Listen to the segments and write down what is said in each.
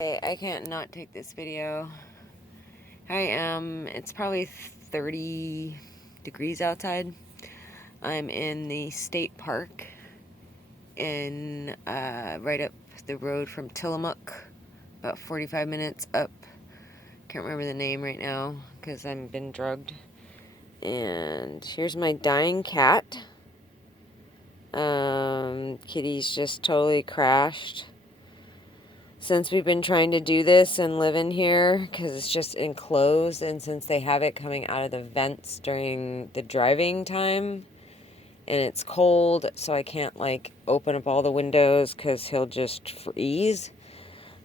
Hey, I can't not take this video. It's probably 30 degrees outside. I'm in the state park in right up the road from Tillamook, about 45 minutes up. Can't remember the name right now because I've been drugged. And here's my dying cat. Kitty's just totally crashed. Since we've been trying to do this and live in here, because it's just enclosed, and since they have it coming out of the vents during the driving time, and it's cold, so I can't, like, open up all the windows, because he'll just freeze.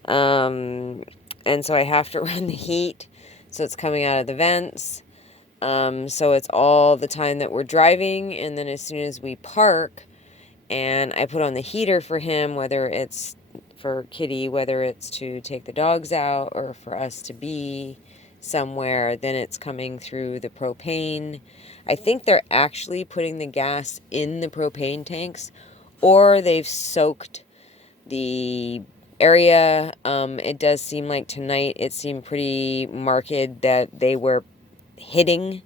And so I have to run the heat, so it's coming out of the vents. So it's all the time that we're driving, and then as soon as we park, and I put on the heater for him, whether it's for Kitty, whether it's to take the dogs out or for us to be somewhere, then it's coming through the propane. I think they're actually putting the gas in the propane tanks, or they've soaked the area. It does seem like tonight it seemed pretty marked that they were hitting.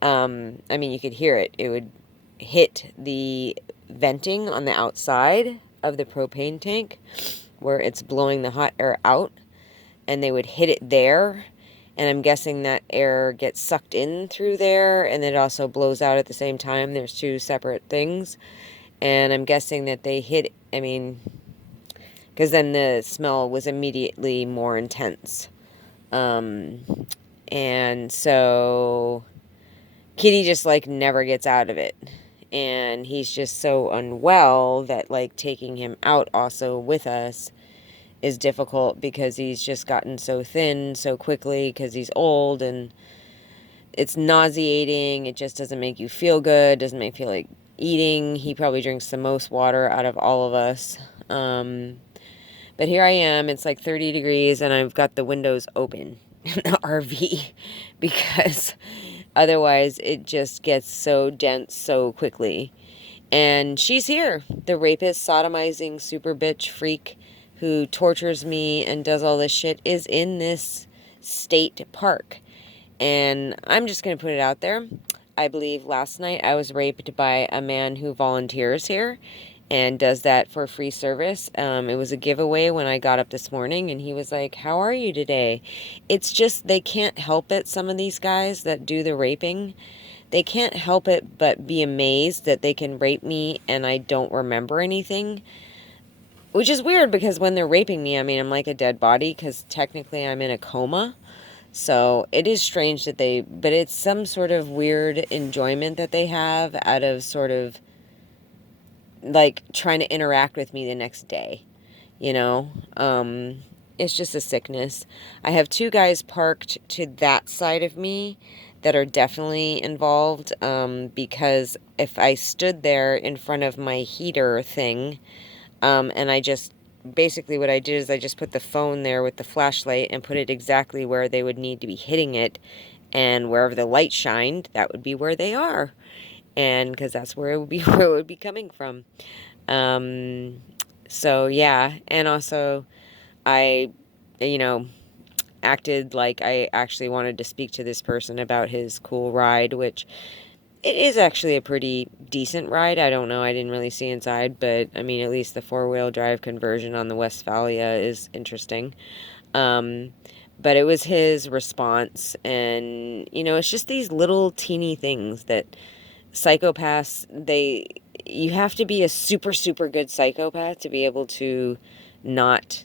I mean, you could hear it. It would hit the venting on the outside of the propane tank where it's blowing the hot air out, and they would hit it there, and I'm guessing that air gets sucked in through there and it also blows out at the same time. There's two separate things, and I'm guessing that they hit, I mean, because then the smell was immediately more intense. And so Kitty just, like, never gets out of it. And he's just so unwell that, like, taking him out also with us is difficult because he's just gotten so thin so quickly because he's old, and it's nauseating. It just doesn't make you feel good. Doesn't make you feel like eating. He probably drinks the most water out of all of us. But here I am. It's like 30 degrees, and I've got the windows open in the RV because otherwise it just gets so dense so quickly. And she's here. The rapist, sodomizing, super bitch freak who tortures me and does all this shit is in this state park. And I'm just going to put it out there. I believe last night I was raped by a man who volunteers here and does that for free service. It was a giveaway when I got up this morning, and he was like, "How are you today?" It's just they can't help it, some of these guys that do the raping. They can't help it but be amazed that they can rape me and I don't remember anything. Which is weird because when they're raping me, I mean, I'm like a dead body because technically I'm in a coma. So it is strange that but it's some sort of weird enjoyment that they have out of sort of like trying to interact with me the next day, you know? It's just a sickness. I have two guys parked to that side of me that are definitely involved, because if I stood there in front of my heater thing, and I just, basically what I did is I just put the phone there with the flashlight and put it exactly where they would need to be hitting it, and wherever the light shined, that would be where they are, and because that's where it would be where it would be coming from. So yeah, and also I, you know, acted like I actually wanted to speak to this person about his cool ride, which it is actually a pretty decent ride. I don't know, I didn't really see inside, but I mean, at least the four-wheel drive conversion on the Westphalia is interesting. But it was his response, and, you know, it's just these little teeny things that psychopaths, you have to be a super, super good psychopath to be able to not,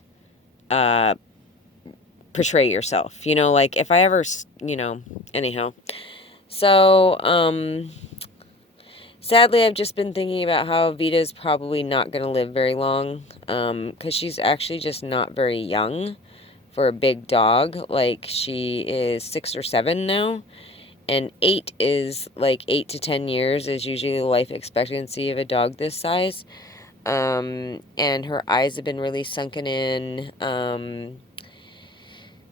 portray yourself, you know, like if I ever, you know, anyhow. So, sadly, I've just been thinking about how Vita's probably not going to live very long, because she's actually just not very young for a big dog. Like, she is 6 or 7 now, and 8 is, like, 8 to 10 years is usually the life expectancy of a dog this size. And her eyes have been really sunken in.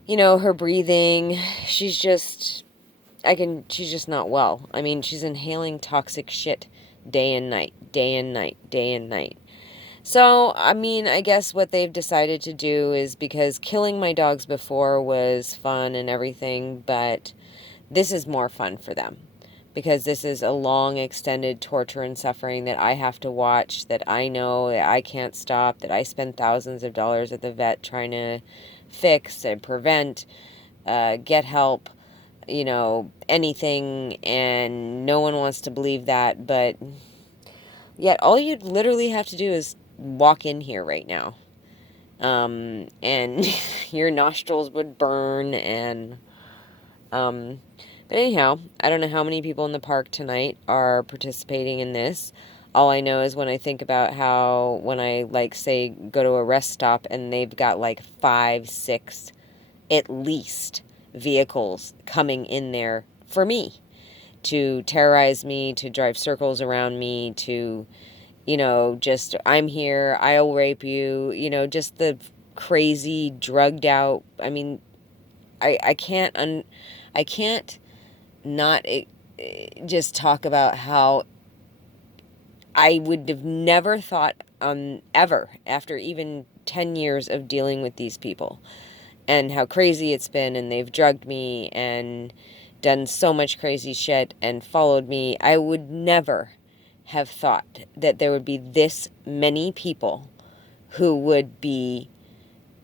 You know, her breathing, she's just not well. I mean, she's inhaling toxic shit day and night, day and night, day and night. So, I mean, I guess what they've decided to do is, because killing my dogs before was fun and everything, but this is more fun for them. Because this is a long, extended torture and suffering that I have to watch, that I know that I can't stop, that I spend thousands of dollars at the vet trying to fix and prevent, get help, anything, and no one wants to believe that, but yet all you literally have to do is walk in here right now. And your nostrils would burn, and but anyhow, I don't know how many people in the park tonight are participating in this. All I know is when I think about how, when I, like, say, go to a rest stop and they've got like 5, 6, at least, vehicles coming in there for me, to terrorize me, to drive circles around me, to, just, I'm here, I'll rape you, just the crazy, drugged out. I mean, I can't, I can't not just talk about how I would have never thought, ever, after even 10 years of dealing with these people, and how crazy it's been, and they've drugged me and done so much crazy shit and followed me. I would never have thought that there would be this many people who would be,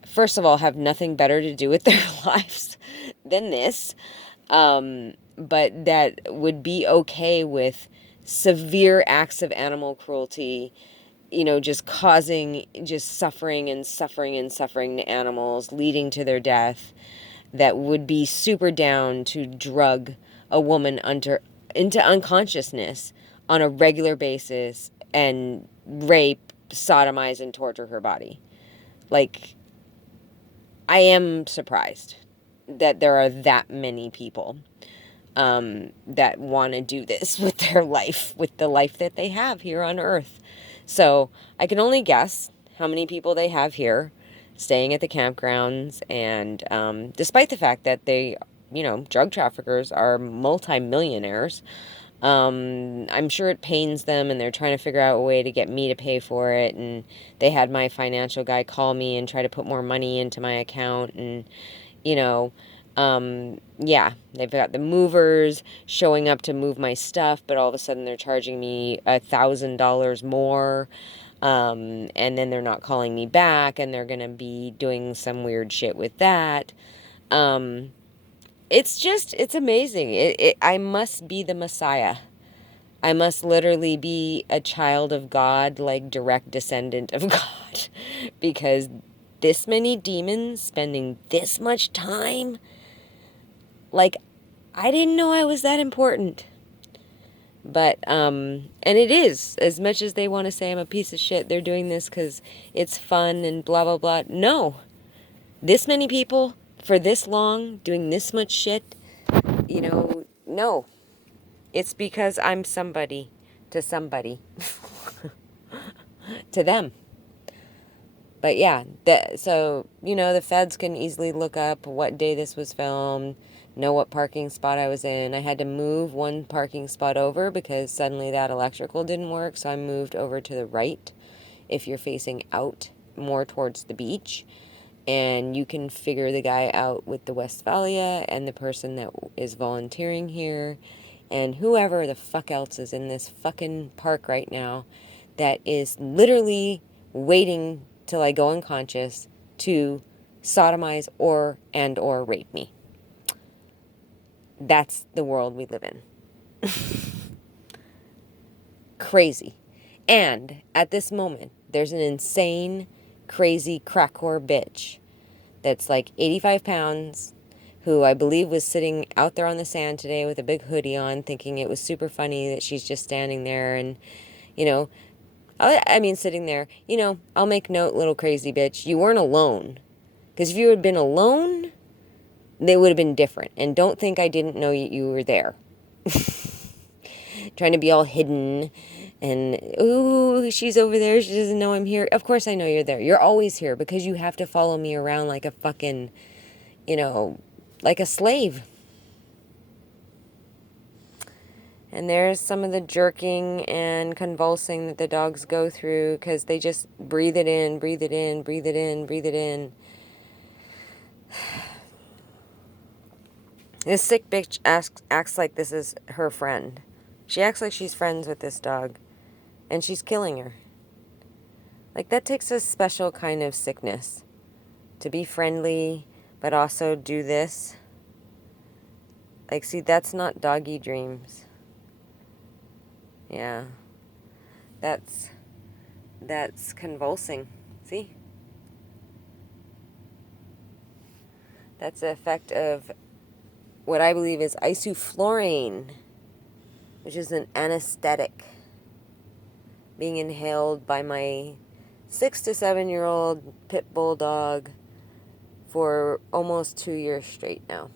first of all, have nothing better to do with their lives than this, but that would be okay with severe acts of animal cruelty, just causing just suffering and suffering and suffering to animals, leading to their death, that would be super down to drug a woman into unconsciousness on a regular basis and rape, sodomize, and torture her body. Like, I am surprised that there are that many people that want to do this with their life, with the life that they have here on Earth. So I can only guess how many people they have here staying at the campgrounds. And despite the fact that they, drug traffickers are multimillionaires, I'm sure it pains them, and they're trying to figure out a way to get me to pay for it. And they had my financial guy call me and try to put more money into my account. And, you know, yeah, they've got the movers showing up to move my stuff, but all of a sudden they're charging me $1,000 more. And then they're not calling me back, and they're gonna be doing some weird shit with that. Um, it's amazing. I must be the Messiah. I must literally be a child of God, like direct descendant of God, because this many demons spending this much time, like, I didn't know I was that important. But, and it is, as much as they want to say I'm a piece of shit, they're doing this because it's fun and blah, blah, blah. No. This many people for this long doing this much shit, no. It's because I'm somebody to somebody. To them. But yeah, so, the feds can easily look up what day this was filmed, know what parking spot I was in. I had to move one parking spot over because suddenly that electrical didn't work, so I moved over to the right if you're facing out more towards the beach. And you can figure the guy out with the Westphalia and the person that is volunteering here and whoever the fuck else is in this fucking park right now that is literally waiting till I go unconscious to sodomize or rape me. That's the world we live in. Crazy. And at this moment, there's an insane, crazy crackcore bitch that's like 85 pounds, who I believe was sitting out there on the sand today with a big hoodie on, thinking it was super funny that she's just standing there. And, sitting there, I'll make note, little crazy bitch, you weren't alone. Because if you had been alone, they would have been different. And don't think I didn't know you were there. Trying to be all hidden and, ooh, she's over there, she doesn't know I'm here. Of course I know you're there. You're always here because you have to follow me around like a fucking, like a slave. And there's some of the jerking and convulsing that the dogs go through because they just breathe it in, breathe it in, breathe it in, breathe it in. This sick bitch acts like this is her friend. She acts like she's friends with this dog, and she's killing her. Like, that takes a special kind of sickness to be friendly, but also do this. Like, see, that's not doggy dreams. Yeah. That's convulsing. See? That's the effect of what I believe is isoflurane, which is an anesthetic being inhaled by my 6 to 7-year-old pit bull dog for almost 2 years straight now.